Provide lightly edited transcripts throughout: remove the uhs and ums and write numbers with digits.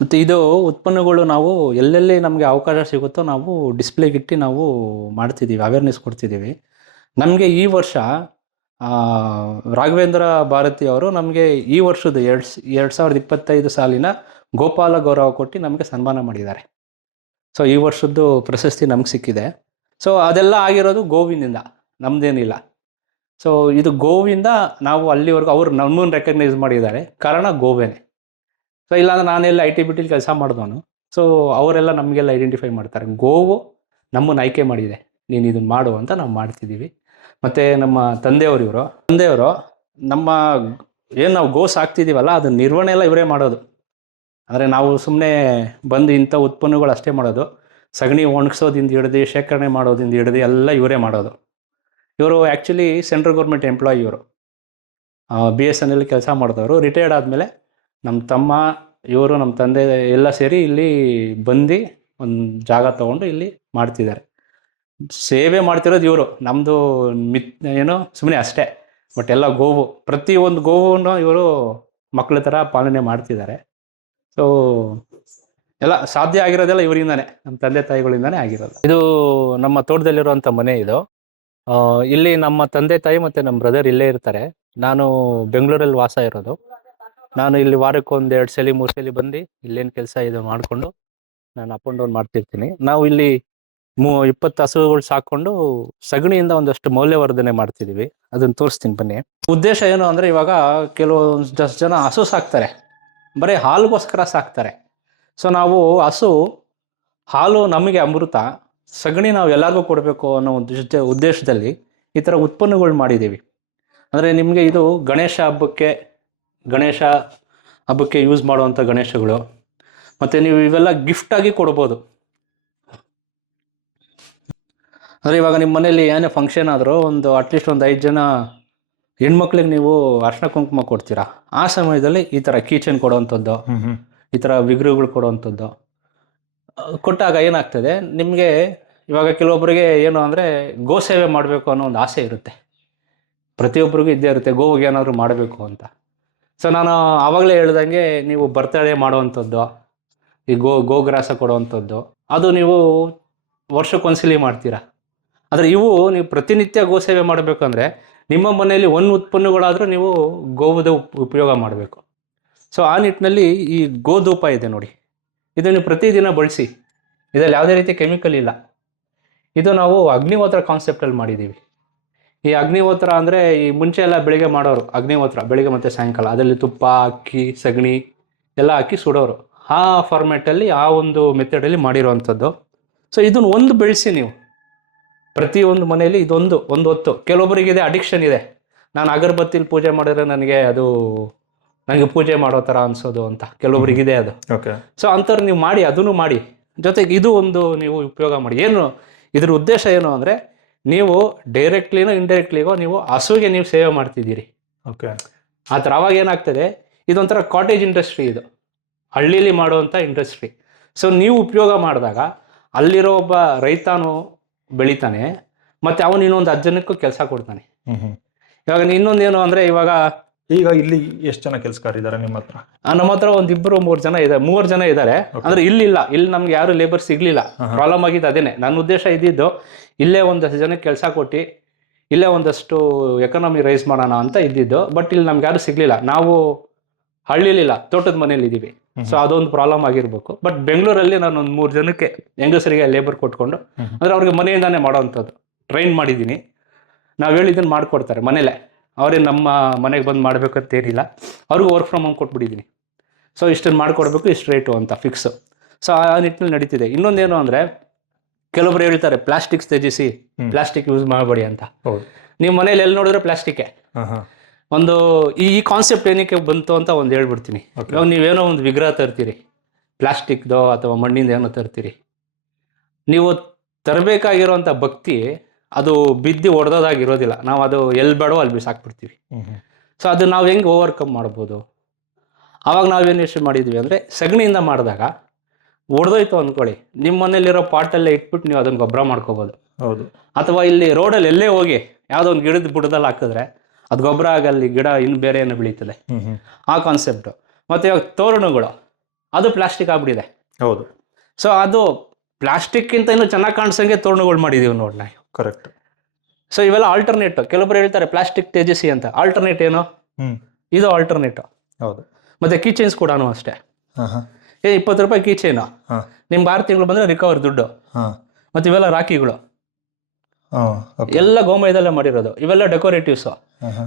ಮತ್ತು ಇದು ಉತ್ಪನ್ನಗಳು ನಾವು ಎಲ್ಲೆಲ್ಲಿ ನಮಗೆ ಅವಕಾಶ ಸಿಗುತ್ತೋ ನಾವು ಡಿಸ್ಪ್ಲೇಗಿಟ್ಟು ನಾವು ಮಾಡ್ತಿದ್ದೀವಿ, ಅವೇರ್ನೆಸ್ ಕೊಡ್ತಿದ್ದೀವಿ. ನಮಗೆ ಈ ವರ್ಷ ಆ, ರಾಘವೇಂದ್ರ ಭಾರತಿ ಅವರು ನಮಗೆ ಈ ವರ್ಷದ 2025 ಸಾಲಿನ ಗೋಪಾಲ ಗೌರವ ಕೊಟ್ಟು ನಮಗೆ ಸನ್ಮಾನ ಮಾಡಿದ್ದಾರೆ. ಸೊ ಈ ವರ್ಷದ್ದು ಪ್ರಶಸ್ತಿ ನಮ್ಗೆ ಸಿಕ್ಕಿದೆ. ಸೊ ಅದೆಲ್ಲ ಆಗಿರೋದು ಗೋವಿನಿಂದ, ನಮ್ದೇನಿಲ್ಲ. ಸೊ ಇದು ಗೋವಿಂದ ನಾವು ಅಲ್ಲಿವರೆಗೂ ಅವ್ರು ನಮ್ಮನ್ನು ರೆಕಗ್ನೈಸ್ ಮಾಡಿದ್ದಾರೆ, ಕಾರಣ ಗೋವೇನೆ. ಸೊ ಇಲ್ಲಾಂದ್ರೆ ನಾನೆಲ್ಲ ಐ ಟಿ ಬಿ ಟಿಲಿ ಕೆಲಸ ಮಾಡಿದವನು. ಸೊ ಅವರೆಲ್ಲ ನಮಗೆಲ್ಲ ಐಡೆಂಟಿಫೈ ಮಾಡ್ತಾರೆ, ಗೋವು ನಮ್ಮನ್ನು ಆಯ್ಕೆ ಮಾಡಿದೆ, ನೀನು ಇದನ್ನು ಮಾಡು ಅಂತ ನಾವು ಮಾಡ್ತಿದ್ದೀವಿ. ಮತ್ತು ನಮ್ಮ ತಂದೆಯವರು ನಮ್ಮ ಏನು ನಾವು ಗೋ ಸಾಕ್ತಿದ್ದೀವಲ್ಲ ಅದನ್ನ ನಿರ್ವಹಣೆ ಎಲ್ಲ ಇವರೇ ಮಾಡೋದು. ಅಂದರೆ ನಾವು ಸುಮ್ಮನೆ ಬಂದು ಇಂಥ ಉತ್ಪನ್ನಗಳು ಅಷ್ಟೇ ಮಾಡೋದು. ಸಗಣಿ ಒಣಗಿಸೋದಿಂದ ಹಿಡ್ದು ಶೇಖರಣೆ ಮಾಡೋದಿಂದ ಹಿಡ್ದು ಎಲ್ಲ ಇವರೇ ಮಾಡೋದು. ಇವರು ಆ್ಯಕ್ಚುಲಿ ಸೆಂಟ್ರಲ್ ಗೌರ್ಮೆಂಟ್ ಎಂಪ್ಲಾಯಿ. ಇವರು BSNL ಕೆಲಸ ಮಾಡಿದವರು. ರಿಟೈರ್ಡ್ ಆದಮೇಲೆ ನಮ್ಮ ತಮ್ಮ, ಇವರು, ನಮ್ಮ ತಂದೆ ಎಲ್ಲ ಸೇರಿ ಇಲ್ಲಿ ಬಂದು ಒಂದು ಜಾಗ ತೊಗೊಂಡು ಇಲ್ಲಿ ಮಾಡ್ತಿದ್ದಾರೆ. ಸೇವೆ ಮಾಡ್ತಿರೋದು ಇವರು, ನಮ್ಮದು ಏನೋ ಸುಮ್ಮನೆ ಅಷ್ಟೇ. ಬಟ್ ಎಲ್ಲ ಗೋವು, ಪ್ರತಿಯೊಂದು ಗೋವನ್ನು ಇವರು ಮಕ್ಕಳ ಥರ ಪಾಲನೆ ಮಾಡ್ತಿದ್ದಾರೆ. ಸೊ ಎಲ್ಲ ಸಾಧ್ಯ ಆಗಿರೋದೆಲ್ಲ ಇವರಿಂದಾನೆ, ನಮ್ಮ ತಂದೆ ತಾಯಿಗಳಿಂದಾನೇ ಆಗಿರೋದು. ಇದು ನಮ್ಮ ತೋಟದಲ್ಲಿರುವಂಥ ಮನೆ ಇದು. ಇಲ್ಲಿ ನಮ್ಮ ತಂದೆ ತಾಯಿ ಮತ್ತು ನಮ್ಮ ಬ್ರದರ್ ಇಲ್ಲೇ ಇರ್ತಾರೆ. ನಾನು ಬೆಂಗಳೂರಲ್ಲಿ ವಾಸ ಇರೋದು. ನಾನು ಇಲ್ಲಿ ವಾರಕ್ಕೆ 1-2 ಸಲ 3 ಸಲ ಬಂದು ಇಲ್ಲೇನು ಕೆಲಸ ಇದೆ ಮಾಡಿಕೊಂಡು ನಾನು ಅಪ್ ಆ್ಯಂಡ್ ಡೌನ್ ಮಾಡ್ತಿರ್ತೀನಿ. ನಾವು ಇಲ್ಲಿ 20 ಹಸುಗಳು ಸಾಕೊಂಡು ಸಗಣಿಯಿಂದ ಒಂದಷ್ಟು ಮೌಲ್ಯವರ್ಧನೆ ಮಾಡ್ತಿದ್ದೀವಿ. ಅದನ್ನು ತೋರಿಸ್ತೀನಿ ಬನ್ನಿ. ಉದ್ದೇಶ ಏನು ಅಂದರೆ, ಇವಾಗ ಕೆಲವೊಂದಷ್ಟು ಜನ ಹಸು ಸಾಕ್ತಾರೆ, ಬರೀ ಹಾಲಿಗೋಸ್ಕರ ಸಾಕ್ತಾರೆ. ಸೊ ನಾವು ಹಸು ಹಾಲು ನಮಗೆ ಅಮೃತ, ಸಗಣಿ ನಾವು ಎಲ್ಲರಿಗೂ ಕೊಡಬೇಕು ಅನ್ನೋ ಒಂದು ಉದ್ದೇಶದಲ್ಲಿ ಈ ಥರ ಉತ್ಪನ್ನಗಳು ಮಾಡಿದ್ದೀವಿ. ಅಂದರೆ ನಿಮಗೆ ಇದು ಗಣೇಶ ಹಬ್ಬಕ್ಕೆ ಯೂಸ್ ಮಾಡುವಂಥ ಗಣೇಶಗಳು, ಮತ್ತು ನೀವು ಇವೆಲ್ಲ ಗಿಫ್ಟಾಗಿ ಕೊಡ್ಬೋದು. ಅಂದರೆ ಇವಾಗ ನಿಮ್ಮ ಮನೇಲಿ ಏನೇ ಫಂಕ್ಷನ್ ಆದರೂ ಅಟ್ಲೀಸ್ಟ್ ಒಂದು 5 ಜನ ಹೆಣ್ಮಕ್ಳಿಗೆ ನೀವು ಅರ್ಶಿನ ಕುಂಕುಮ ಕೊಡ್ತೀರಾ, ಆ ಸಮಯದಲ್ಲಿ ಈ ಥರ ಕೀಚನ್ ಕೊಡೋವಂಥದ್ದು, ಈ ಥರ ವಿಗ್ರಹಗಳು ಕೊಡುವಂಥದ್ದು ಕೊಟ್ಟಾಗ ಏನಾಗ್ತದೆ, ನಿಮಗೆ ಇವಾಗ ಕೆಲವೊಬ್ಬರಿಗೆ ಏನು ಅಂದರೆ ಗೋ ಸೇವೆ ಮಾಡಬೇಕು ಅನ್ನೋ ಒಂದು ಆಸೆ ಇರುತ್ತೆ. ಪ್ರತಿಯೊಬ್ಬರಿಗೂ ಇದ್ದೇ ಇರುತ್ತೆ, ಗೋವಿಗೆ ಏನಾದರೂ ಮಾಡಬೇಕು ಅಂತ. ಸೊ ನಾನು ಆವಾಗಲೇ ಹೇಳ್ದಂಗೆ, ನೀವು ಬರ್ತಡೇ ಮಾಡುವಂಥದ್ದು, ಈ ಗೋಗ್ರಾಸ ಕೊಡುವಂಥದ್ದು, ಅದು ನೀವು ವರ್ಷಕ್ಕೊಂದ್ಸಲಿ ಮಾಡ್ತೀರಾ. ಆದರೆ ಇವು ನೀವು ಪ್ರತಿನಿತ್ಯ ಗೋ ಸೇವೆ ಮಾಡಬೇಕಂದ್ರೆ ನಿಮ್ಮ ಮನೆಯಲ್ಲಿ ಒಂದು ಉತ್ಪನ್ನಗಳಾದರೂ ನೀವು ಗೋವುದ ಉಪಯೋಗ ಮಾಡಬೇಕು. ಸೊ ಆ ನಿಟ್ಟಿನಲ್ಲಿ ಈ ಗೋಧೂಪ ಇದೆ ನೋಡಿ, ಇದು ನೀವು ಪ್ರತಿದಿನ ಬಳಸಿ. ಇದರಲ್ಲಿ ಯಾವುದೇ ರೀತಿ ಕೆಮಿಕಲ್ ಇಲ್ಲ. ಇದು ನಾವು ಅಗ್ನಿಹೋತ್ರ ಕಾನ್ಸೆಪ್ಟಲ್ಲಿ ಮಾಡಿದ್ದೀವಿ. ಈ ಅಗ್ನಿಹೋತ್ರ ಅಂದರೆ ಈ ಮುಂಚೆ ಎಲ್ಲ ಬೆಳಿಗ್ಗೆ ಮಾಡೋರು ಅಗ್ನಿಹೋತ್ರ, ಬೆಳಿಗ್ಗೆ ಮತ್ತು ಸಾಯಂಕಾಲ. ಅದರಲ್ಲಿ ತುಪ್ಪ, ಅಕ್ಕಿ, ಸಗಣಿ ಎಲ್ಲ ಹಾಕಿ ಸುಡೋರು. ಆ ಫಾರ್ಮ್ಯಾಟಲ್ಲಿ, ಆ ಒಂದು ಮೆಥಡಲ್ಲಿ ಮಾಡಿರೋವಂಥದ್ದು. ಸೊ ಇದನ್ನು ಒಂದು ಬೆಳೆಸಿ ನೀವು ಪ್ರತಿಯೊಂದು ಮನೆಯಲ್ಲಿ ಇದೊಂದು ಹೊತ್ತು. ಕೆಲವೊಬ್ಬರಿಗಿದೆ ಅಡಿಕ್ಷನ್ ಇದೆ, ನಾನು ಅಗರಬತ್ತಿಲಿ ಪೂಜೆ ಮಾಡಿದ್ರೆ ನನಗೆ ಪೂಜೆ ಮಾಡೋ ಥರ ಅನಿಸೋದು ಅಂತ ಕೆಲವೊಬ್ಬರಿಗಿದೆ ಅದು. ಓಕೆ. ಸೊ ಅಂಥವ್ರು ನೀವು ಮಾಡಿ, ಅದನ್ನು ಮಾಡಿ, ಜೊತೆಗೆ ಇದು ಒಂದು ನೀವು ಉಪಯೋಗ ಮಾಡಿ. ಏನು ಇದ್ರ ಉದ್ದೇಶ ಏನು ಅಂದರೆ, ನೀವು ಡೈರೆಕ್ಟ್ಲಿನೋ ಇಂಡೈರೆಕ್ಟ್ಲಿಗೋ ನೀವು ಹಸುವಿಗೆ ನೀವು ಸೇವೆ ಮಾಡ್ತಿದ್ದೀರಿ. ಓಕೆ. ಆ ಥರ ಅವಾಗ ಏನಾಗ್ತದೆ, ಇದೊಂಥರ ಕಾಟೇಜ್ ಇಂಡಸ್ಟ್ರಿ, ಇದು ಹಳ್ಳೀಲಿ ಮಾಡುವಂಥ ಇಂಡಸ್ಟ್ರಿ. ಸೊ ನೀವು ಉಪಯೋಗ ಮಾಡಿದಾಗ ಅಲ್ಲಿರೋ ಒಬ್ಬ ರೈತನೂ ಬೆಳಿತಾನೆ, ಮತ್ತು ಅವನು ಇನ್ನೊಂದು 10 ಜನಕ್ಕೂ ಕೆಲಸ ಕೊಡ್ತಾನೆ. ಇವಾಗ ಇನ್ನೊಂದೇನು ಅಂದರೆ, ಈಗ ಇಲ್ಲಿ ಎಷ್ಟು ಜನ ಕೆಲಸಗಾರಿದ್ದಾರೆ ನಿಮ್ಮ ಹತ್ರ? ನಮ್ಮ ಹತ್ರ 1-2-3 ಜನ ಇದ್ದಾರೆ, 3 ಜನ ಇದ್ದಾರೆ. ಅಂದ್ರೆ ಇಲ್ಲಿ ನಮ್ಗೆ ಯಾರು ಲೇಬರ್ ಸಿಗ್ಲಿಲ್ಲ. ಪ್ರಾಬ್ಲಮ್ ಆಗಿದ್ದು ಅದೇನೆ. ನನ್ನ ಉದ್ದೇಶ ಇದ್ದಿದ್ದು ಇಲ್ಲೇ ಒಂದಷ್ಟು ಜನಕ್ಕೆ ಕೆಲಸ ಕೊಟ್ಟು ಇಲ್ಲೇ ಒಂದಷ್ಟು ಎಕಾನಮಿ ರೈಸ್ ಮಾಡೋಣ ಅಂತ ಇದ್ದಿದ್ದು. ಬಟ್ ಇಲ್ಲಿ ನಮ್ಗೆ ಯಾರು ಸಿಗ್ಲಿಲ್ಲ. ನಾವು ಹಳ್ಳಿಲಿಲ್ಲ, ತೋಟದ ಮನೇಲಿ ಇದ್ದೀವಿ. ಸೊ ಅದೊಂದು ಪ್ರಾಬ್ಲಮ್ ಆಗಿರ್ಬೇಕು. ಬಟ್ ಬೆಂಗಳೂರಲ್ಲಿ ನಾನು ಒಂದು 3 ಜನಕ್ಕೆ ಹೆಂಗಸರಿಗೆ ಲೇಬರ್ ಕೊಟ್ಕೊಂಡು, ಅಂದ್ರೆ ಅವ್ರಿಗೆ ಮನೆಯಿಂದಾನೇ ಮಾಡೋವಂಥದ್ದು ಟ್ರೈನ್ ಮಾಡಿದ್ದೀನಿ. ನಾವು ಹೇಳಿದ್ದನ್ನು ಮಾಡಿಕೊಡ್ತಾರೆ ಮನೇಲೆ. ಅವರೇ ನಮ್ಮ ಮನೆಗೆ ಬಂದು ಮಾಡಬೇಕಂತ ಏನಿಲ್ಲ, ಅವ್ರಿಗೂ ವರ್ಕ್ ಫ್ರಮ್ ಹೋಮ್ ಕೊಟ್ಬಿಟ್ಟಿದ್ದೀನಿ. ಸೊ ಇಷ್ಟನ್ನು ಮಾಡಿಕೊಡ್ಬೇಕು, ಇಷ್ಟು ರೇಟು ಅಂತ ಫಿಕ್ಸು. ಸೊ ಆ ನಿಟ್ಟಿನಲ್ಲಿ ನಡೀತಿದೆ. ಇನ್ನೊಂದೇನು ಅಂದರೆ, ಕೆಲವೊಬ್ರು ಹೇಳ್ತಾರೆ ಪ್ಲಾಸ್ಟಿಕ್ಸ್ ತ್ಯಜಿಸಿ, ಪ್ಲಾಸ್ಟಿಕ್ ಯೂಸ್ ಮಾಡಬೇಡಿ ಅಂತ. ನೀವು ಮನೇಲಿ ಎಲ್ಲಿ ನೋಡಿದ್ರೆ ಪ್ಲಾಸ್ಟಿಕ್ಕೆ. ಒಂದು ಈ ಕಾನ್ಸೆಪ್ಟ್ ಏನಕ್ಕೆ ಬಂತು ಅಂತ ಒಂದು ಹೇಳ್ಬಿಡ್ತೀನಿ. ಇವಾಗ ನೀವೇನೋ ಒಂದು ವಿಗ್ರಹ ತರ್ತೀರಿ, ಪ್ಲಾಸ್ಟಿಕ್ದೋ ಅಥವಾ ಮಣ್ಣಿಂದ ಏನೋ ತರ್ತೀರಿ, ನೀವು ತರಬೇಕಾಗಿರೋಂಥ ಭಕ್ತಿ ಅದು ಬಿದ್ದು ಹೊಡೆದೋದಾಗಿರೋದಿಲ್ಲ. ನಾವು ಅದು ಎಲ್ಲಿ ಬೇಡೋ ಅಲ್ಲಿ ಬಿಸಾಕ್ಬಿಡ್ತೀವಿ. ಸೊ ಅದು ನಾವು ಹೆಂಗೆ ಓವರ್ಕಮ್ ಮಾಡ್ಬೋದು? ಆವಾಗ ನಾವೇನು ಯೋಚನೆ ಮಾಡಿದ್ವಿ ಅಂದರೆ, ಸಗಣಿಯಿಂದ ಮಾಡಿದಾಗ ಹೊಡೆದೋಯ್ತು ಅಂದ್ಕೊಳ್ಳಿ, ನಿಮ್ಮ ಮನೇಲಿರೋ ಪಾಟಲ್ಲೇ ಇಟ್ಬಿಟ್ಟು ನೀವು ಅದನ್ನು ಗೊಬ್ಬರ ಮಾಡ್ಕೋಬೋದು. ಹೌದು. ಅಥವಾ ಇಲ್ಲಿ ರೋಡಲ್ಲಿ ಎಲ್ಲೇ ಹೋಗಿ ಯಾವುದೋ ಒಂದು ಗಿಡದ ಬುಡದಲ್ಲಿ ಹಾಕಿದ್ರೆ ಅದು ಗೊಬ್ಬರ ಆಗಲ್ಲಿ, ಗಿಡ ಇನ್ನು ಬೇರೆ ಏನೋ ಬೆಳೀತದೆ. ಆ ಕಾನ್ಸೆಪ್ಟು. ಮತ್ತು ಇವಾಗ ತೋರಣಗಳು, ಅದು ಪ್ಲಾಸ್ಟಿಕ್ ಆಗ್ಬಿಟ್ಟಿದೆ. ಹೌದು, ಸೊ ಅದು ಪ್ಲಾಸ್ಟಿಕ್ಕಿಂತ ಇನ್ನೂ ಚೆನ್ನಾಗಿ ಕಾಣಿಸಂಗೆ ತೋರಣಗಳು ಮಾಡಿದೀವಿ ನೋಡಿ ನಾವು. ಕರೆಕ್ಟ್. ಸೊ ಇವೆಲ್ಲ ಆಲ್ಟರ್ನೇಟ್. ಕೆಲವೊಬ್ರು ಹೇಳ್ತಾರೆ ಪ್ಲಾಸ್ಟಿಕ್ ತೇಜಸ್ವಿ ಅಂತ. ಆಲ್ಟರ್ನೇಟ್ ಏನು? ಇದು ಆಲ್ಟರ್ನೇಟ್. ಹೌದು. ಮತ್ತೆ ಕೀಚೈನ್ಸ್ ಕೂಡ ಅಷ್ಟೇ. 20 ರೂಪಾಯಿ ಕೀಚೈನು, ನಿಮ್ಗೆ 6 ತಿಂಗಳು ಬಂದ್ರೆ ರಿಕವರ್ ದುಡ್ಡು. ಮತ್ತೆ ಇವೆಲ್ಲ ರಾಖಿಗಳು ಎಲ್ಲ ಗೋಮಯದಲ್ಲೇ ಮಾಡಿರೋದು. ಇವೆಲ್ಲ ಡೆಕೋರೇಟಿವ್ಸ್.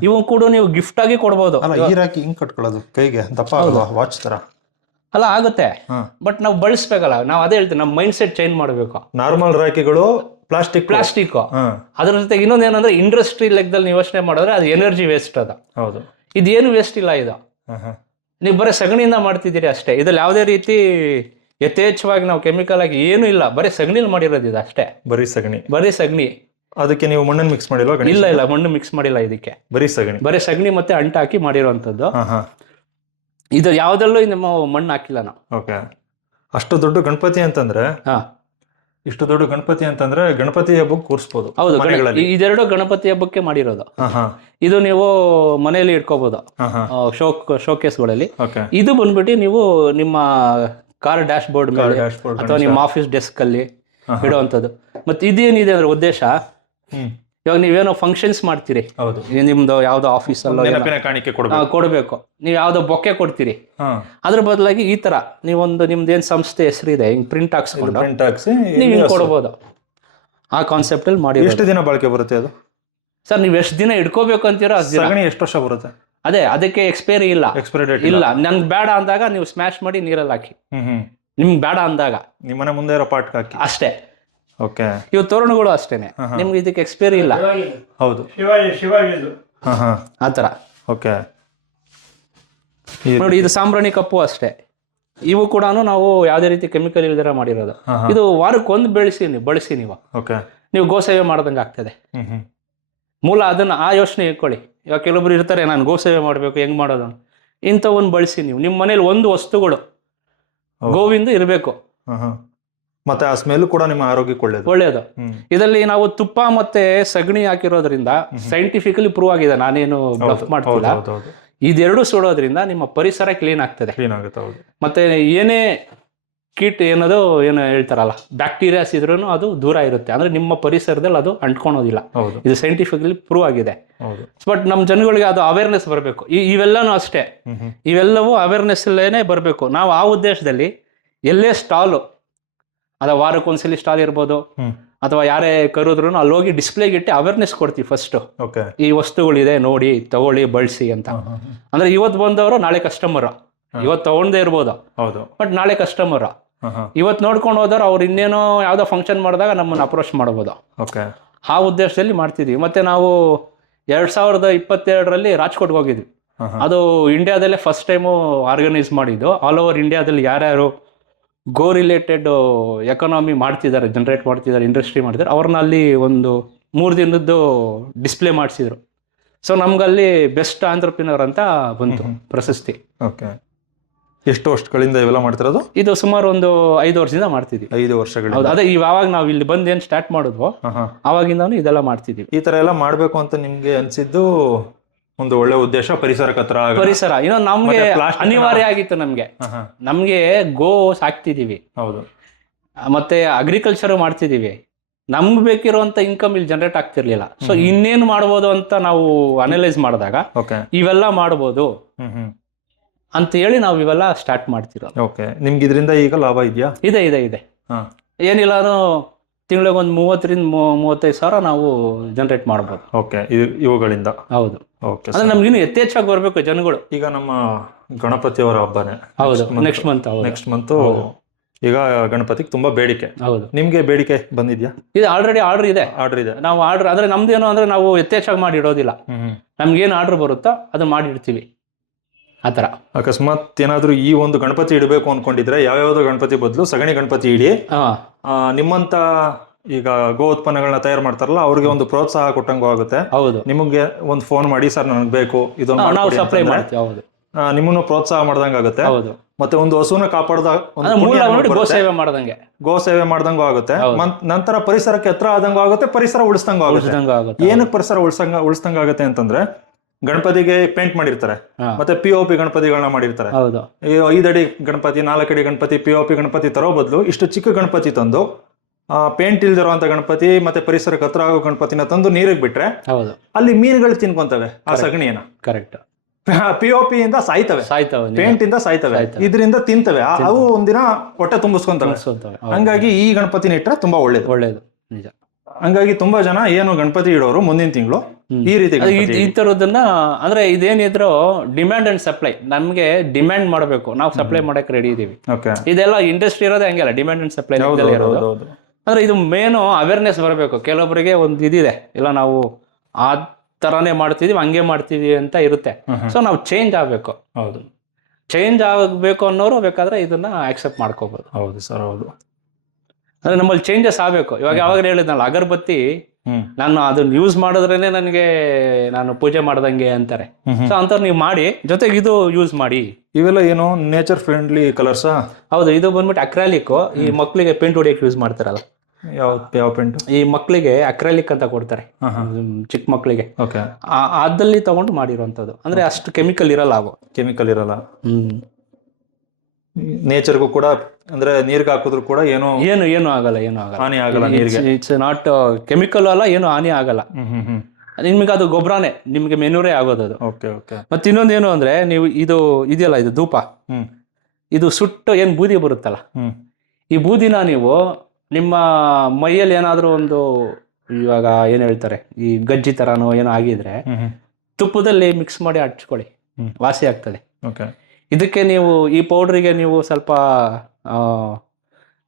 ಇವು ಕೂಡ ನೀವು ಗಿಫ್ಟ್ ಆಗಿ ಕೊಡ್ಬೋದು. ಈ ರಾಖಿ ಹಿಂಗ್ ಕಟ್ಕೊಳ್ಳೋದು ಕೈಗೆ ದಪ್ಪ ಆಗಲ್ವಾ, ವಾಚ್ ತರ? ಅಲ್ಲ, ಆಗುತ್ತೆ, ಬಟ್ ನಾವು ಬಳಸ್ಬೇಕಲ್ಲ. ನಾವು ಅದೇ ಹೇಳ್ತೀವಿ, ನಮ್ಮ ಮೈಂಡ್ ಸೆಟ್ ಚೇಂಜ್ ಮಾಡಬೇಕು. ನಾರ್ಮಲ್ ರಾಖಿಗಳು ಪ್ಲಾಸ್ಟಿಕ್. ಅದ್ರ ಜೊತೆಗೆ ಇನ್ನೊಂದು ಏನಂದ್ರೆ, ಇಂಡಸ್ಟ್ರಿ ಲೆಕ್ಕದಲ್ಲಿ ನೀವು ಯೋಚನೆ ಮಾಡಿದ್ರೆ ಅದು ಎನರ್ಜಿ ವೇಸ್ಟ್ ಅದ. ಹೌದು. ಇದೇನು ವೇಸ್ಟ್ ಇಲ್ಲ. ಇದು ನೀವು ಬರೀ ಸಗಣಿಯಿಂದ ಮಾಡ್ತಿದ್ದೀರಿ ಅಷ್ಟೇ. ಇದ್ರಲ್ಲಿ ಯಾವುದೇ ರೀತಿ ಯಥೇಚ್ಛವಾಗಿ ನಾವು ಕೆಮಿಕಲ್ ಆಗಿ ಏನೂ ಇಲ್ಲ. ಬರೀ ಸಗಣಿಲಿ ಮಾಡಿರೋದು ಇದು ಅಷ್ಟೇ. ಬರೀ ಸಗಣಿ. ಅದಕ್ಕೆ ನೀವು ಮಣ್ಣನ್ನು ಮಿಕ್ಸ್ ಮಾಡಿಲ್ವಾ? ಇಲ್ಲ, ಮಣ್ಣು ಮಿಕ್ಸ್ ಮಾಡಿಲ್ಲ ಇದಕ್ಕೆ. ಬರೀ ಸಗಣಿ ಮತ್ತೆ ಅಂಟು ಹಾಕಿ ಮಾಡಿರುವಂತದ್ದು. ಇದು ಯಾವ್ದಲ್ಲೂ ನಮ್ಮ ಮಣ್ಣು ಹಾಕಿಲ್ಲ ನಾವು. ಓಕೆ. ಅಷ್ಟು ದೊಡ್ಡ ಗಣಪತಿ ಅಂತಂದ್ರೆ, ಇಷ್ಟು ದೊಡ್ಡ ಗಣಪತಿ ಅಂತಂದ್ರೆ ಗಣಪತಿ ಹಬ್ಬಕ್ಕೆ ಕೂರಿಸ್ಬೋದು. ಹೌದು, ಇದೆರಡು ಗಣಪತಿ ಹಬ್ಬಕ್ಕೆ ಮಾಡಿರೋದು. ಇದು ನೀವು ಮನೆಯಲ್ಲಿ ಇಟ್ಕೋಬಹುದು, ಶೋಕೇಸ್ಗಳಲ್ಲಿ. ಇದು ಬಂದ್ಬಿಟ್ಟು ನೀವು ನಿಮ್ಮ ಕಾರ್ ಡ್ಯಾಶ್ ಬೋರ್ಡ್ ಮೇಲೆ ಅಥವಾ ನಿಮ್ಮ ಆಫೀಸ್ ಡೆಸ್ಕ್ ಅಲ್ಲಿ ಇಡುವಂಥದ್ದು. ಮತ್ತೆ ಇದೇನಿದೆ ಅಂದ್ರೆ ಉದ್ದೇಶ, ಇವಾಗ ನೀವೇನೋ ಫಂಕ್ಷನ್ಸ್ ಮಾಡ್ತೀರಿ, ನಿಮ್ದು ಯಾವ್ದೋ ಆಫೀಸಲ್ಲೋ ಕೊಡಬೇಕು, ನೀವು ಯಾವ್ದೋ ಬೊಕ್ಕೆ ಕೊಡ್ತೀರಿ, ಅದ್ರ ಬದಲಾಗಿ ಈ ತರ ನೀವೊಂದು ನಿಮ್ದೇನ್ ಸಂಸ್ಥೆ ಹೆಸರಿದೆ ಹಿಂಗ್ ಪ್ರಿಂಟ್ ಹಾಕ್ಸ್ಕೊಂಡು ನೀವು ಹಿಂಗ್ ಕೊಡ್ಬೋದು. ಆ ಕಾನ್ಸೆಪ್ಟ್ ಅಲ್ಲಿ ಮಾಡಿ. ಎಷ್ಟು ದಿನ ಬಾಳಿಕೆ ಬರುತ್ತೆ ಅದು? ಸರ್, ನೀವು ಎಷ್ಟು ದಿನ ಇಟ್ಕೋಬೇಕು ಅಂತೀರೋ ಎಷ್ಟು ವರ್ಷ ಬರುತ್ತೆ? ಅದೇ, ಅದಕ್ಕೆ ಎಕ್ಸ್ಪೈರಿ ಇಲ್ಲ. ಇಲ್ಲ, ನನ್ಗೆ ಬೇಡ ಅಂದಾಗ ನೀವು ಸ್ಮ್ಯಾಶ್ ಮಾಡಿ ನೀರಲ್ಲಿ ಹಾಕಿ. ನಿಮ್ಗೆ ಬೇಡ ಅಂದಾಗ ನಿಮ್ಮನೆ ಮುಂದೆ ಇರೋ ಪಾಟ್ ಹಾಕಿ ಅಷ್ಟೇ. ಓಕೆ. ಇವು ತೋರಣಗಳು ಅಷ್ಟೇನೆ, ನಿಮ್ಗೆ ಇದಕ್ಕೆ ಎಕ್ಸ್ಪೈರಿ ಇಲ್ಲ. ಹೌದು, ಆತರ. ಓಕೆ. ನೋಡಿ, ಇದು ಸಾಂಬ್ರಾಣಿ ಕಪ್ಪು ಅಷ್ಟೇ. ಇವು ಕೂಡ ನಾವು ಯಾವುದೇ ರೀತಿ ಕೆಮಿಕಲ್ ಇಲ್ದಿರ ಮಾಡಿರೋದು. ಇದು ವಾರಕ್ಕೊಂದು ಬಳಸಿ ನೀವು ಗೋಸೇವೆ ಮಾಡ್ದಂಗೆ ಆಗ್ತದೆ. ಮೂಲ ಅದನ್ನ ಆ ಯೋಚನೆ ಇಟ್ಕೊಳ್ಳಿ. ಇವಾಗ ಕೆಲವೊಬ್ರು ಇರ್ತಾರೆ, ನಾನು ಗೋಸೇವೆ ಮಾಡಬೇಕು, ಹೆಂಗ್ ಮಾಡೋದು. ಇಂಥವನ್ನ ಬಳಸಿ ನೀವು ನಿಮ್ಮ ಮನೇಲಿ ಒಂದು ವಸ್ತುಗಳು ಗೋವಿಂದ ಇರಬೇಕು. ಮತ್ತೆ ಆ ಸ್ಮೆಲ್ ಕೂಡ ನಿಮ್ಮ ಆರೋಗ್ಯಕ್ಕೆ ಒಳ್ಳೇದು. ಇದರಲ್ಲಿ ನಾವು ತುಪ್ಪ ಮತ್ತೆ ಸಗಣಿ ಹಾಕಿರೋದ್ರಿಂದ ಸೈಂಟಿಫಿಕಲಿ ಪ್ರೂವ್ ಆಗಿದೆ. ನಾನೇನು ಬ್ಲಫ್ ಮಾಡ್ತಿಲ್ಲ. ಇದೆರಡು ಸುಡೋದ್ರಿಂದ ನಿಮ್ಮ ಪರಿಸರ ಕ್ಲೀನ್ ಆಗ್ತದೆ. ಮತ್ತೆ ಏನೇ ಕೀಟ ಏನು ಹೇಳ್ತಾರಲ್ಲ, ಬ್ಯಾಕ್ಟೀರಿಯಾಸ್ ಇದ್ರೂ ಅದು ದೂರ ಇರುತ್ತೆ. ಅಂದ್ರೆ ನಿಮ್ಮ ಪರಿಸರದಲ್ಲಿ ಅದು ಅಂಟ್ಕೊಳೋದಿಲ್ಲ. ಇದು ಸೈಂಟಿಫಿಕಲಿ ಪ್ರೂವ್ ಆಗಿದೆ. ಬಟ್ ನಮ್ಮ ಜನಗಳಿಗೆ ಅದು ಅವೇರ್ನೆಸ್ ಬರಬೇಕು. ಇವೆಲ್ಲನೂ ಅಷ್ಟೇ, ಇವೆಲ್ಲವೂ ಅವೇರ್ನೆಸ್ ಅಲ್ಲೇನೆ ಬರಬೇಕು. ನಾವು ಆ ಉದ್ದೇಶದಲ್ಲಿ ಎಲ್ಲೇ ಸ್ಟಾಲು, ಅದ ವಾರಕ್ಕೊಂದ್ಸಲಿ ಸ್ಟಾಲ್ ಇರ್ಬೋದು, ಅಥವಾ ಯಾರೇ ಕರೆದ್ರು ಅಲ್ಲಿ ಹೋಗಿ ಡಿಸ್ಪ್ಲೇಗೆ ಇಟ್ಟು ಅವೇರ್ನೆಸ್ ಕೊಡ್ತೀವಿ ಫಸ್ಟ್. ಈ ವಸ್ತುಗಳಿದೆ, ನೋಡಿ, ತಗೊಳ್ಳಿ, ಬಳಸಿ ಅಂತ. ಅಂದ್ರೆ ಇವತ್ತು ಬಂದವರು ನಾಳೆ ಕಸ್ಟಮರ್. ಇವತ್ತು ತಗೊಂಡೇ ಇರ್ಬೋದು, ಬಟ್ ನಾಳೆ ಕಸ್ಟಮರ್. ಇವತ್ತು ನೋಡ್ಕೊಂಡು ಹೋದವ್ರು ಅವ್ರು ಇನ್ನೇನೋ ಯಾವ್ದೋ ಫಂಕ್ಷನ್ ಮಾಡಿದಾಗ ನಮ್ಮನ್ನು ಅಪ್ರೋಚ್ ಮಾಡ್ಬೋದು. ಆ ಉದ್ದೇಶದಲ್ಲಿ ಮಾಡ್ತಿದ್ವಿ. ಮತ್ತೆ ನಾವು 2022ರಲ್ಲಿ ರಾಜ್ಕೋಟ್ಗೆ ಹೋಗಿದ್ವಿ. ಅದು ಇಂಡಿಯಾದಲ್ಲೇ ಫಸ್ಟ್ ಟೈಮು ಆರ್ಗನೈಸ್ ಮಾಡಿದ್ದು. ಆಲ್ ಓವರ್ ಇಂಡಿಯಾದಲ್ಲಿ ಯಾರ್ಯಾರು ಗೋ ರಿಲೇಟೆಡ್ ಎಕಾನಮಿ ಮಾಡ್ತಿದ್ದಾರೆ, ಜನರೇಟ್ ಮಾಡ್ತಿದ್ದಾರೆ, ಇಂಡಸ್ಟ್ರಿ ಮಾಡ್ತಿದ್ದಾರೆ, ಅವ್ರನ್ನ ಅಲ್ಲಿ ಒಂದು 3 ದಿನದ್ದು ಡಿಸ್ಪ್ಲೇ ಮಾಡಿಸಿದ್ರು. ಸೊ ನಮ್ಗಲ್ಲಿ ಬೆಸ್ಟ್ ಆಂಟ್ರಪ್ರಿನರ್ ಅಂತ ಬಂತು ಪ್ರಶಸ್ತಿ. ಎಷ್ಟು ವರ್ಷಗಳಿಂದ ಇವೆಲ್ಲ ಮಾಡ್ತಿರೋದು? ಇದು ಸುಮಾರು ಒಂದು 5 ವರ್ಷದಿಂದ ಮಾಡ್ತಿದ್ವಿ. 5 ವರ್ಷಗಳು. ಅದೇ ಇವಾಗ ನಾವು ಇಲ್ಲಿ ಬಂದು ಏನ್ ಸ್ಟಾರ್ಟ್ ಮಾಡಿದ್ವೋ ಅವಾಗಿಂದ ಇದೆಲ್ಲ ಮಾಡ್ತಿದೀವಿ. ಈ ತರ ಎಲ್ಲ ಮಾಡ್ಬೇಕು ಅಂತ ನಿಮ್ಗೆ ಅನ್ಸಿದ್ದು ಒಂದು ಒಳ್ಳೆ ಉದ್ದೇಶ, ಪರಿಸರ. ಇನ್ನು ನಮ್ಗೆ ಅನಿವಾರ್ಯ ಆಗಿತ್ತು. ನಮ್ಗೆ ಗೋ ಸಾಕ್ತಿದೀವಿ, ಮತ್ತೆ ಅಗ್ರಿಕಲ್ಚರ್ ಮಾಡ್ತಿದೀವಿ. ನಮ್ಗೆ ಬೇಕಿರುವಂತ ಇನ್ಕಮ್ ಇಲ್ಲಿ ಜನರೇಟ್ ಆಗ್ತಿರ್ಲಿಲ್ಲ. ಸೊ ಇನ್ನೇನು ಮಾಡ್ಬೋದು ಅಂತ ನಾವು ಅನಲೈಸ್ ಮಾಡಿದಾಗ ಇವೆಲ್ಲ ಮಾಡ್ಬೋದು ಅಂತ ಹೇಳಿ ನಾವು ಇವೆಲ್ಲ ಸ್ಟಾರ್ಟ್ ಮಾಡ್ತಿರೋದು. ಓಕೆ. ನಿಮ್ಗೆ ಇದರಿಂದ ಈಗ ಲಾಭ ಇದೆಯಾ? ಇದೆ. ಏನಿಲ್ಲ, ತಿಂಗಳಿಗೆ ಒಂದು 30-35 ಸಾವಿರ ನಾವು ಜನರೇಟ್ ಮಾಡ್ಬೋದು. ಓಕೆ. ಇವುಗಳಿಂದ? ಹೌದು. ಅಂದ್ರೆ ನಮ್ಗಿನ್ನು ಯಥೇಚ್ಛಾಗಿ ಬರ್ಬೇಕು ಜನಗಳು. ಈಗ ನಮ್ಮ ಗಣಪತಿಯವರ ಹಬ್ಬನೇ. ಹೌದು, ನೆಕ್ಸ್ಟ್ ಮಂತ್. ಈಗ ಗಣಪತಿಗೆ ತುಂಬಾ ಬೇಡಿಕೆ. ಹೌದು. ನಿಮ್ಗೆ ಬೇಡಿಕೆ ಬಂದಿದ್ಯಾ? ಇದು ಆಲ್ರೆಡಿ ಆರ್ಡರ್ ಇದೆ. ನಾವು ಆರ್ಡರ್ ಅಂದ್ರೆ ನಮ್ದೇನು ಅಂದ್ರೆ ನಾವು ಯಥೇಚ್ಛಾಗಿ ಮಾಡಿ ಇಡೋದಿಲ್ಲ. ನಮ್ಗೇನು ಆರ್ಡರ್ ಬರುತ್ತೋ ಅದನ್ನ ಮಾಡಿ ಇಡ್ತೀವಿ. ಆತರ ಅಕಸ್ಮಾತ್ ಏನಾದ್ರು ಈ ಒಂದು ಗಣಪತಿ ಇಡಬೇಕು ಅನ್ಕೊಂಡಿದ್ರೆ ಯಾವ್ಯಾವ್ದು ಗಣಪತಿ ಬದಲು ಸಗಣಿ ಗಣಪತಿ ಇಡಿ. ನಿಮ್ಮಂತ ಈಗ ಗೋ ಉತ್ಪನ್ನಗಳನ್ನ ತಯಾರು ಮಾಡ್ತಾರಲ್ಲ, ಅವ್ರಿಗೆ ಒಂದು ಪ್ರೋತ್ಸಾಹ ಕೊಟ್ಟಂಗೂ ಆಗುತ್ತೆ. ಹೌದು. ನಿಮಗೆ ಒಂದು ಫೋನ್ ಮಾಡಿ, ಸರ್ ನನಗೆ ಬೇಕು ಇದೊಂದು ಸಪ್ಲೈ ಮಾಡ್ತೀವಿ. ಹೌದು. ನಿಮ್ಮನ್ನು ಪ್ರೋತ್ಸಾಹ ಮಾಡ್ದಂಗ ಆಗುತ್ತೆ. ಹೌದು. ಮತ್ತೆ ಒಂದು ಹಸುನ ಕಾಪಾಡ್ದಾಗ ಗೋ ಸೇವೆ ಮಾಡ್ದಂಗೂ ಆಗುತ್ತೆ. ನಂತರ ಪರಿಸರಕ್ಕೆ ಹತ್ರ ಆದಂಗೂ ಆಗುತ್ತೆ, ಪರಿಸರ ಉಳಿಸ್ದಂಗೂ ಆಗುತ್ತೆ. ಏನಕ್ಕೆ ಪರಿಸರ ಉಳಿಸ್ದಂಗ ಆಗುತ್ತೆ ಅಂತಂದ್ರೆ, ಗಣಪತಿಗೆ ಪೇಂಟ್ ಮಾಡಿರ್ತಾರೆ, ಮತ್ತೆ POP ಗಣಪತಿಗಳನ್ನ ಮಾಡಿರ್ತಾರೆ. ಹೌದು, 5 ಅಡಿ ಗಣಪತಿ, 4 ಅಡಿ ಗಣಪತಿ, POP ಗಣಪತಿ ತರೋ ಬದಲು ಇಷ್ಟು ಚಿಕ್ಕ ಗಣಪತಿ ತಂದು ಪೇಂಟ್ ಇಲ್ದಿರುವಂತ ಗಣಪತಿ ಮತ್ತೆ ಪರಿಸರಕ್ಕೆ ಹತ್ರ ಆಗೋ ಗಣಪತಿನ ತಂದು ನೀರಿಗೆ ಬಿಟ್ರೆ ಹೌದು, ಅಲ್ಲಿ ಮೀನುಗಳು ತಿನ್ಕೊಂತವೆ ಆ ಸಗಣಿಯನ್ನ. ಕರೆಕ್ಟ್. POP ಇಂದ ಸಾಯ್ತವೆ, ಪೇಂಟ್ ಇಂದ ಸಾಯ್ತವೆ, ಇದರಿಂದ ತಿಂತವೆ, ಅವು ಒಂದಿನ ಹೊಟ್ಟೆ ತುಂಬಿಸ್ಕೊಂತವೆ. ಹಂಗಾಗಿ ಈ ಗಣಪತಿನ ಇಟ್ರೆ ತುಂಬಾ ಒಳ್ಳೇದು. ನಿಜ. ಹಂಗಾಗಿ ತುಂಬಾ ಜನ ಏನು ಗಣಪತಿ ಇಡೋರು ಮುಂದಿನ ತಿಂಗಳು ಈ ರೀತಿ ಈ ತರದನ್ನ ಅಂದ್ರೆ ಇದೇನಿದ್ರು ಡಿಮ್ಯಾಂಡ್ ಅಂಡ್ ಸಪ್ಲೈ, ನಮ್ಗೆ ಡಿಮ್ಯಾಂಡ್ ಮಾಡಬೇಕು, ನಾವು ಸಪ್ಲೈ ಮಾಡಕ್ ರೆಡಿ ಇದೀವಿ. ಇದೆಲ್ಲ ಇಂಡಸ್ಟ್ರಿ ಇರೋದೇ ಹಂಗೆಲ್ಲ, ಡಿಮ್ಯಾಂಡ್ ಅಂಡ್ ಸಪ್ಲೈ ಇರೋದು. ಅಂದ್ರೆ ಇದು ಮೇನು ಅವೇರ್ನೆಸ್ ಬರಬೇಕು. ಕೆಲವೊಬ್ಬರಿಗೆ ಒಂದು ಇದಿದೆ, ಇಲ್ಲ ನಾವು ಆ ತರಾನೇ ಮಾಡ್ತಿದೀವಿ, ಹಂಗೆ ಮಾಡ್ತಿದೀವಿ ಅಂತ ಇರುತ್ತೆ. ಸೊ ನಾವು ಚೇಂಜ್ ಆಗ್ಬೇಕು. ಹೌದು, ಚೇಂಜ್ ಆಗಬೇಕು ಅನ್ನೋರು ಬೇಕಾದ್ರೆ ಇದನ್ನ ಆಕ್ಸೆಪ್ಟ್ ಮಾಡ್ಕೋಬಹುದು. ಹೌದು ಸರ್, ಹೌದು. ಅಂದ್ರೆ ನಮ್ಮಲ್ಲಿ ಚೇಂಜಸ್ ಆಗ್ಬೇಕು. ಇವಾಗ ಯಾವಾಗ ಹೇಳಿದ್ನಲ್ಲ, ಅಗರಬತ್ತಿ ನಾನು ಅದನ್ನ ಯೂಸ್ ಮಾಡಿದ್ರೇನೆ ನನಗೆ ನಾನು ಪೂಜೆ ಮಾಡ್ದಂಗೆ ಅಂತಾರೆ. ಸೊ ಅಂತವ್ರು ನೀವು ಮಾಡಿ, ಜೊತೆಗೆ ಇದು ಯೂಸ್ ಮಾಡಿ. ಇವೆಲ್ಲ ಏನು ನೇಚರ್ ಫ್ರೆಂಡ್ಲಿ ಕಲರ್ಸ್? ಹೌದು, ಇದು ಬಂದ್ಬಿಟ್ಟು ಅಕ್ರಾಲಿಕ್. ಈ ಮಕ್ಳಿಗೆ ಪೇಂಟ್ ಹೊಡಿಯಕ್ಕೆ ಯೂಸ್ ಮಾಡ್ತಾರಲ್ಲ. ಯಾವ ಪೇಂಟ್? ಈ ಮಕ್ಳಿಗೆ ಅಕ್ರಾಲಿಕ್ ಅಂತ ಕೊಡ್ತಾರೆ, ಚಿಕ್ಕ ಮಕ್ಳಿಗೆ. ಅದಲ್ಲಿ ತಗೊಂಡು ಮಾಡಿರುವಂತದ್ದು. ಅಂದ್ರೆ ಅಷ್ಟು ಕೆಮಿಕಲ್ ಇರಲ್ಲ, ಅವು ಕೆಮಿಕಲ್ ಇರಲ್ಲ. ನೇಚರ್ಗೂ ಕೂಡ, ಅಂದ್ರೆ ನೀರ್ಗೆ ಹಾಕಿದ್ರು ಕೂಡ ಏನು ಆಗಲ್ಲ, ಹಾನಿ ಆಗಲ್ಲ ನೀರಿಗೆ. ಇಟ್ಸ್ ನಾಟ್ ಕೆಮಿಕಲ್ ಅಲ್ಲ, ಏನು ಹಾನಿ ಆಗಲ್ಲ. ನಿಮ್ಗೆ ಅದು ಗೊಬ್ಬರನೇ, ನಿಮ್ಗೆ ಮೆನೂರೇ ಆಗೋದು ಅದು. ಮತ್ತೆ ಇನ್ನೊಂದು ಏನು ಅಂದ್ರೆ, ನೀವು ಇದು ಇದೆಯಲ್ಲ, ಇದು ಧೂಪ, ಇದು ಸುಟ್ಟು ಏನ್ ಬೂದಿ ಬರುತ್ತಲ್ಲ, ಈ ಬೂದಿನ ನೀವು ನಿಮ್ಮ ಮೈಯಲ್ಲಿ ಏನಾದ್ರೂ ಒಂದು, ಇವಾಗ ಏನ್ ಹೇಳ್ತಾರೆ, ಈ ಗಜ್ಜಿ ತರಾನೋ ಏನೋ ಆಗಿದ್ರೆ ತುಪ್ಪದಲ್ಲಿ ಮಿಕ್ಸ್ ಮಾಡಿ ಹಚ್ಕೊಳ್ಳಿ, ವಾಸಿ ಆಗ್ತದೆ. ಇದಕ್ಕೆ ನೀವು ಈ ಪೌಡ್ರಿಗೆ ನೀವು ಸ್ವಲ್ಪ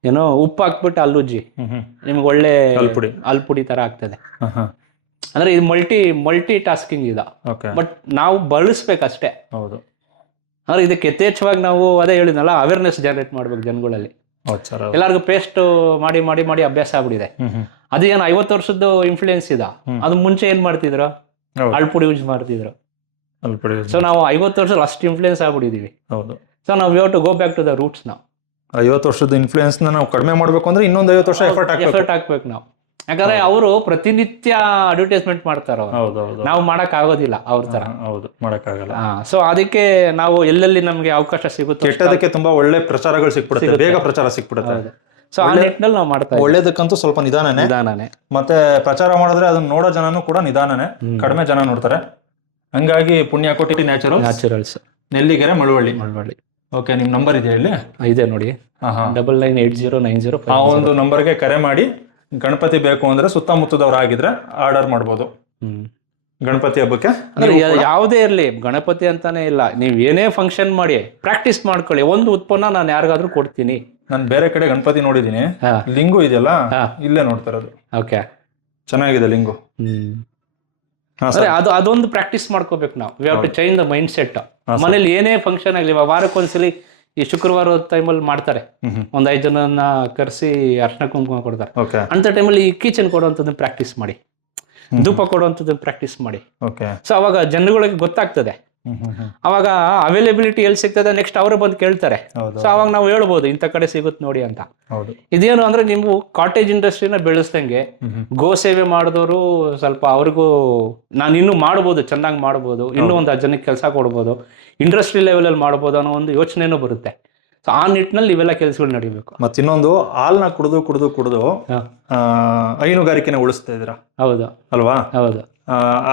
ಏನೋ ಉಪ್ಪು ಹಾಕ್ಬಿಟ್ಟು ಅಲ್ಲುಜ್ಜಿ, ನಿಮ್ಗೆ ಒಳ್ಳೆ ಅಲ್ಪುಡಿ ತರ ಆಗ್ತದೆ. ಅಂದ್ರೆ ಇದು ಮಲ್ಟಿ ಟಾಸ್ಕಿಂಗ್ ಇದೆ, ಬಟ್ ನಾವು ಬಳಸ್ಬೇಕಷ್ಟೇ. ಹೌದು. ಅಂದ್ರೆ ಇದಕ್ಕೆ ಯಥೇಚ್ಛವಾಗಿ ನಾವು ಅದೇ ಹೇಳಿದ್ನಲ್ಲ, ಅವೇರ್ನೆಸ್ ಜನರೇಟ್ ಮಾಡ್ಬೇಕು ಜನಗಳಲ್ಲಿ. ಎಲ್ಲರಿಗೂ ಪೇಸ್ಟ್ ಮಾಡಿ ಮಾಡಿ ಮಾಡಿ ಅಭ್ಯಾಸ ಆಗ್ಬಿಟ್ಟಿದೆ. ಅದು ಏನು 50 ವರ್ಷದ್ದು ಇನ್ಫ್ಲೂಯೆನ್ಸ್ ಇದೆ. ಅದು ಮುಂಚೆ ಏನ್ ಮಾಡ್ತಿದ್ರು, ಅಳ್ಪುಡಿ ಯೂಸ್ ಮಾಡ್ತಿದ್ರು. ಸೊ ನಾವು 50 ವರ್ಷ ಅಷ್ಟು ಇನ್ಫ್ಲೂಯೆನ್ಸ್ ಆಗ್ಬಿಟ್ಟಿದೀವಿ. ಹೌದು. ಸೊ ನಾವು have to go back to the roots. ನಾವು 50 ವರ್ಷದ ಇನ್ಫ್ಲೂಯೆನ್ಸ್ ನಾವು ಕಡಿಮೆ ಮಾಡ್ಬೇಕು ಅಂದ್ರೆ ಇನ್ನೊಂದು 50 ವರ್ಷ ಎಫರ್ಟ್ ಹಾಕ್ಬೇಕು ನಾವು. ಯಾಕಂದ್ರೆ ಅವರು ಪ್ರತಿನಿತ್ಯ ಅಡ್ವರ್ಟೈಸ್ಮೆಂಟ್ ಮಾಡ್ತಾರ, ನಾವು ಮಾಡಕ್ ಆಗೋದಿಲ್ಲ ಅವ್ರ ತರ. ಹೌದು, ಮಾಡಕ್ಕಾಗಲ್ಲ. ಸೊ ಅದಕ್ಕೆ ನಾವು ಎಲ್ಲೆಲ್ಲಿ ನಮ್ಗೆ ಅವಕಾಶ ಸಿಗುತ್ತೆ, ಕೆಟ್ಟದಕ್ಕೆ ತುಂಬಾ ಒಳ್ಳೆ ಪ್ರಚಾರಗಳು ಸಿಕ್ಬಿಡುತ್ತೆ, ಬೇಗ ಪ್ರಚಾರ ಸಿಕ್ಬಿಡುತ್ತೆ. ಸೊ ಆ ನಿಟ್ಟಿನಲ್ಲಿ ನಾವು ಮಾಡ್ತಾ ಇದ್ದೀವಿ. ಒಳ್ಳೇದಕ್ಕಂತೂ ಸ್ವಲ್ಪ ನಿಧಾನನೇ, ಮತ್ತೆ ಪ್ರಚಾರ ಮಾಡಿದ್ರೆ ಅದನ್ನ ನೋಡೋ ಜನನು ಕೂಡ ನಿಧಾನನೇ, ಕಡಿಮೆ ಜನ ನೋಡ್ತಾರೆ. ಹಂಗಾಗಿ ಪುಣ್ಯಕೋಟಿ ನ್ಯಾಚುರಲ್ಸ್, ನೆಲ್ಲಿಗೆರೆ, ಮಳವಳ್ಳಿ. ಓಕೆ, ನಿಮ್ ನಂಬರ್ ಇದೆಯಾ ಇಲ್ಲಿ? ಇದೆ ನೋಡಿ, 998090. ಆ ಒಂದು ನಂಬರ್ಗೆ ಕರೆ ಮಾಡಿ ಗಣಪತಿ ಬೇಕು ಅಂದ್ರೆ ಸುತ್ತಮುತ್ತದವರಾಗಿದ್ರೆ ಆರ್ಡರ್ ಮಾಡ್ಬೋದು. ಗಣಪತಿ ಹಬ್ಬಕ್ಕೆ ಯಾವುದೇ ಇರ್ಲಿ, ಗಣಪತಿ ಅಂತಾನೆ ಇಲ್ಲ, ನೀವ್ ಏನೇ ಫಂಕ್ಷನ್ ಮಾಡಿ ಪ್ರಾಕ್ಟೀಸ್ ಮಾಡ್ಕೊಳ್ಳಿ. ಒಂದು ಉತ್ಪನ್ನ ನಾನು ಯಾರಿಗಾದ್ರೂ ಕೊಡ್ತೀನಿ. ನಾನು ಬೇರೆ ಕಡೆ ಗಣಪತಿ ನೋಡಿದೀನಿ, ಲಿಂಗು ಇದೆಯಲ್ಲ, ಇಲ್ಲೇ ನೋಡ್ತಾ ಇರೋದು. ಓಕೆ, ಚೆನ್ನಾಗಿದೆ ಲಿಂಗು. ಅದೊಂದು ಪ್ರಾಕ್ಟೀಸ್ ಮಾಡ್ಕೋಬೇಕು ನಾವು. We have to change the mindset. ಮನೇಲಿ ಏನೇ ಫಂಕ್ಷನ್ ಆಗಲಿ, ವಾರಕ್ಕೊಂದ್ಸಲಿ ಈ ಶುಕ್ರವಾರ ಟೈಮಲ್ಲಿ ಮಾಡ್ತಾರೆ, ಒಂದ್ 5 ಜನನ ಕರೆಸಿ ಅರ್ಶನ ಕುಂಕುಮ ಕೊಡ್ತಾರೆ. ಅಂತ ಟೈಮಲ್ಲಿ ಈ ಕಿಚನ್ ಕೊಡುವಂಥದ್ದನ್ನ ಪ್ರಾಕ್ಟೀಸ್ ಮಾಡಿ, ಧೂಪ ಕೊಡುವಂಥದ್ದನ್ನ ಪ್ರಾಕ್ಟೀಸ್ ಮಾಡಿ. ಸೊ ಅವಾಗ ಜನಗಳಿಗೆ ಗೊತ್ತಾಗ್ತದೆ. ಅವಾಗ ಅವೈಲೇಬಿಲಿಟಿ ಎಲ್ಲಿ ಸಿಗ್ತದೆ, ನೆಕ್ಸ್ಟ್ ಅವರು ಬಂದು ಕೇಳ್ತಾರೆ. ಸೊ ಅವಾಗ ನಾವು ಹೇಳ್ಬೋದು, ಇಂಥ ಕಡೆ ಸಿಗುತ್ತೆ ನೋಡಿ ಅಂತ. ಇದೇನು ಅಂದ್ರೆ ನೀವು ಕಾಟೇಜ್ ಇಂಡಸ್ಟ್ರಿನ ಬೆಳೆಸ್ದಂಗೆ ಗೋ ಸೇವೆ ಮಾಡಿದವರು ಸ್ವಲ್ಪ ಅವ್ರಿಗೂ ನಾನು ಇನ್ನೂ ಮಾಡ್ಬೋದು, ಚೆನ್ನಾಗಿ ಮಾಡ್ಬೋದು, ಇನ್ನೂ ಒಂದು 10 ಜನಕ್ಕೆ ಕೆಲಸ ಕೊಡ್ಬೋದು, ಇಂಡಸ್ಟ್ರಿ ಲೆವೆಲ್ ಅಲ್ಲಿ ಮಾಡ್ಬೋದು ಅನ್ನೋ ಒಂದು ಯೋಚನೆನೂ ಬರುತ್ತೆ. ಸೊ ಆ ನಿಟ್ಟಿನಲ್ಲಿ ಇವೆಲ್ಲ ಕೆಲಸಗಳು ನಡಿಬೇಕು. ಮತ್ತೆ ಇನ್ನೊಂದು, ಹಾಲ್ನ ಕುಡಿದು ಹೈನುಗಾರಿಕೆನ ಉಳಿಸ್ತಾ ಇದ್ದೀರಾ. ಹೌದು ಅಲ್ವಾ? ಹೌದು.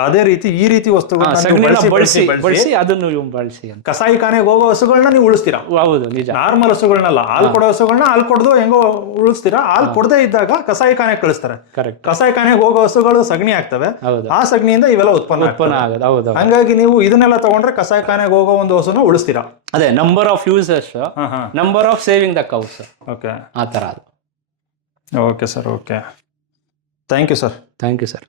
ಅದೇ ರೀತಿ ಈ ರೀತಿ ವಸ್ತುಗಳನ್ನ ಬಳಸಿ ಅದನ್ನು ಬಳಸಿ ಕಸಾಯಿ ಖಾನೆಗೆ ಹೋಗೋ ಹಸುಗಳನ್ನ ನೀವು ಉಳಿಸ್ತೀರಾ. ಹೌದು, ನಿಜ. ನಾರ್ಮಲ್ ಹಸುಗಳನ್ನಲ್ಲ, ಹಾಲು ಕೊಡೋ ಹಸುಗಳನ್ನ ಹಾಲು ಕೊಡದು ಹೆಂಗೋ ಉಳಿಸ್ತೀರಾ. ಹಾಲು ಕೊಡದೇ ಇದ್ದಾಗ ಕಸಾಯಿ ಖಾನೆಗೆ ಕಳಿಸ್ತಾರೆ. ಕಸಾಯಿ ಖಾನೆಗೆ ಹೋಗೋ ಹಸುಗಳು ಸಗಣಿ ಆಗ್ತವೆ, ಆ ಸಗಣಿಯಿಂದ ಇವೆಲ್ಲ ಉತ್ಪನ್ನ ಆಗೋದು. ಹಂಗಾಗಿ ನೀವು ಇದನ್ನೆಲ್ಲ ತಗೊಂಡ್ರೆ ಕಸಾಯಿ ಖಾನೆಗೆ ಹೋಗೋ ಒಂದು ಹಸುನ ಉಳಿಸ್ತೀರಾ. ಅದೇ number of users, number of saving the cows. Okay, ಆ ತರ ಅದು. Okay sir, okay, thank you sir. Thank you sir.